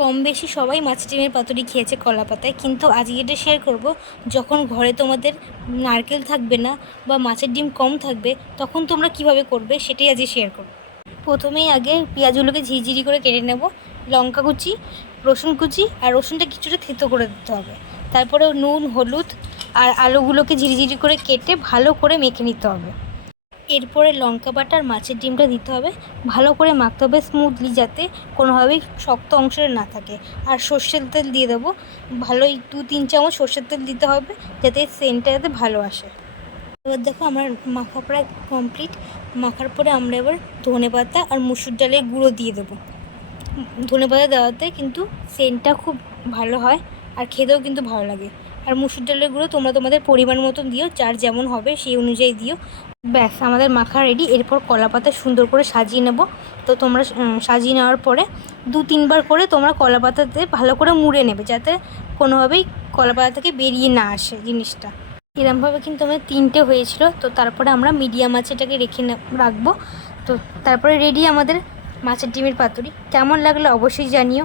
কম বেশি সবাই মাছের ডিমের পাতুরি খেয়েছে কলা পাতায়। কিন্তু আজকে এটা শেয়ার করব, যখন ঘরে তোমাদের নারকেল থাকবে না বা মাছের ডিম কম থাকবে, তখন তোমরা কীভাবে করবে সেটাই আজকে শেয়ার করব। প্রথমেই আগে পেঁয়াজগুলোকে ঝিরিঝিরি করে কেটে নেব, লঙ্কা কুচি, রসুন কুচি আর রসুনটা কিছুটা থেতো করে দিতে হবে। তারপরে নুন, হলুদ আর আলুগুলোকে ঝিরিঝিরি করে কেটে ভালো করে মেখে নিতে হবে। এরপরে লঙ্কা বাটা আর মাছের ডিমটা দিতে হবে। ভালো করে মাখতে হবে স্মুথলি যাতে কোনোভাবেই শক্ত অংশটা না থাকে। আর সর্ষের তেল দিয়ে দেবো। ভালোই দু তিন চামচ সর্ষের তেল দিতে হবে যাতে সেন্টটা যাতে ভালো আসে। এবার দেখো আমার মাখা প্রায় কমপ্লিট মাখার পরে আমরা এবার ধনে পাতা আর মুসুর ডালের গুঁড়ো দিয়ে দেবো। ধনে পাতা দেওয়াতে কিন্তু সেন্টটা খুব ভালো হয় আর খেতেও কিন্তু ভালো লাগে। আর মুসুর ডালের গুঁড়ো তোমরা তোমাদের পরিমাণ মতন দিও, যার যেমন হবে সেই অনুযায়ী দিও। ব্যাস, আমাদের মাখা রেডি এরপর কলা পাতা সুন্দর করে সাজিয়ে নেব। তো তোমরা সাজিয়ে নেওয়ার পরে দু তিনবার করে তোমরা কলা পাতাতে ভালো করে মুড়ে নেবে, যাতে কোনোভাবেই কলা পাতা থেকে বেরিয়ে না আসে জিনিসটা। এরমভাবে কিন্তু আমাদের তিনটে হয়েছিল। তো তারপরে আমরা মিডিয়াম মাছেটাকে রেখে রাখব। তো তারপরে রেডি আমাদের মাছের ডিমের পাতুরি। কেমন লাগল অবশ্যই জানিও।